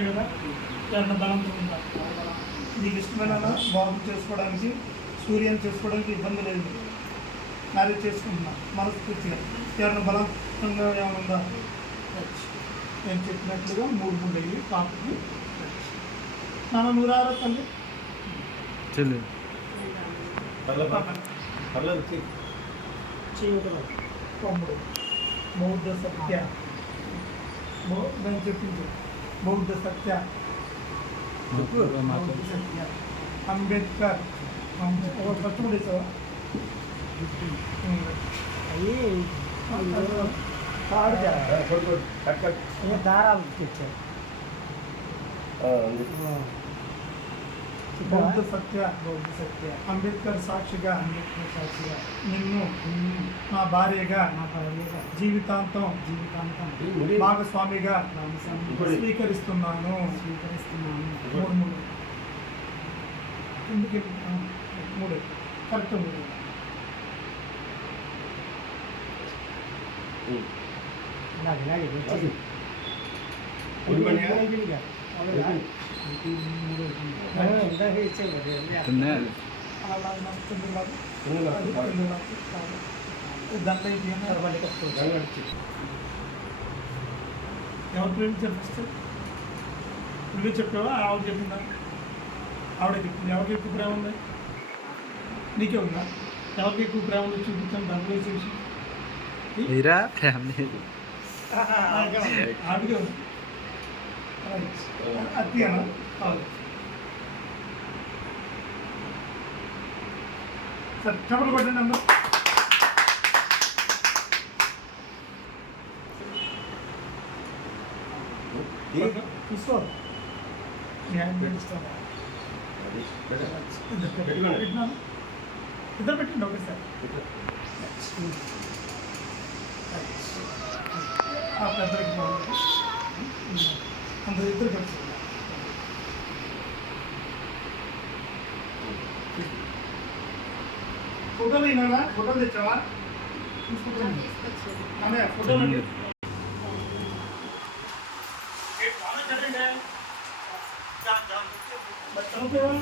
చెప్పే కదా ఏమన్నా బలంతో ఉందా? నీకు ఇష్టమైన బాబు చేసుకోవడానికి సూర్యని చేసుకోవడానికి ఇబ్బంది లేదు, మ్యారేజ్ చేసుకుంటున్నా మనస్ఫూర్తిగా. ఎవరైనా బలవంతంగా ఏమైనా ఉందా? నేను చెప్పినట్లుగా 3 గుండెలు పాపకి. నాన్న 106 తల్లి తమ్ముడు బౌద్ధ సత్య, నేను చెప్పింది బౌద్ధ సత్య, అంబేద్కర్ ఫస్ట్ కూడా ఇస్తావా? దారాలు తెచ్చారు. బౌద్ధ సత్య అంబేద్కర్ సాక్షిగా నిన్ను నా భార్యగా జీవితాంతం భాగస్వామిగా స్వీకరిస్తున్నాను. మూడు కరెక్ట్. ఎవరు ప్రేమించారు ఫస్ట్? నువ్వే చెప్పావా? ఆవిడ చెప్పిందా? ఆవిడ చెప్పింది. ఎవరికి ఎక్కువ ప్రేమ ఉంది? నీకే ఉందా? ఎవరికి ఎక్కువ ప్రేమ ఉంది చూపించాను దాంట్లో వేసేసి ఆవిడకే ఉంది. అత్తిగానా? సరే చప్పట్లు కొట్టండి అందరూ. తీసుకో ఇస్తాను. ఇద్దరు పెట్టండి ఒకసారి. పెద్దరికి అందరు ఇద్దరు పెట్టండి. ఫోటోలు అయినా ఫోటోలు తెచ్చావా? అనే ఫోటోలు అండి. చదువుకోవా?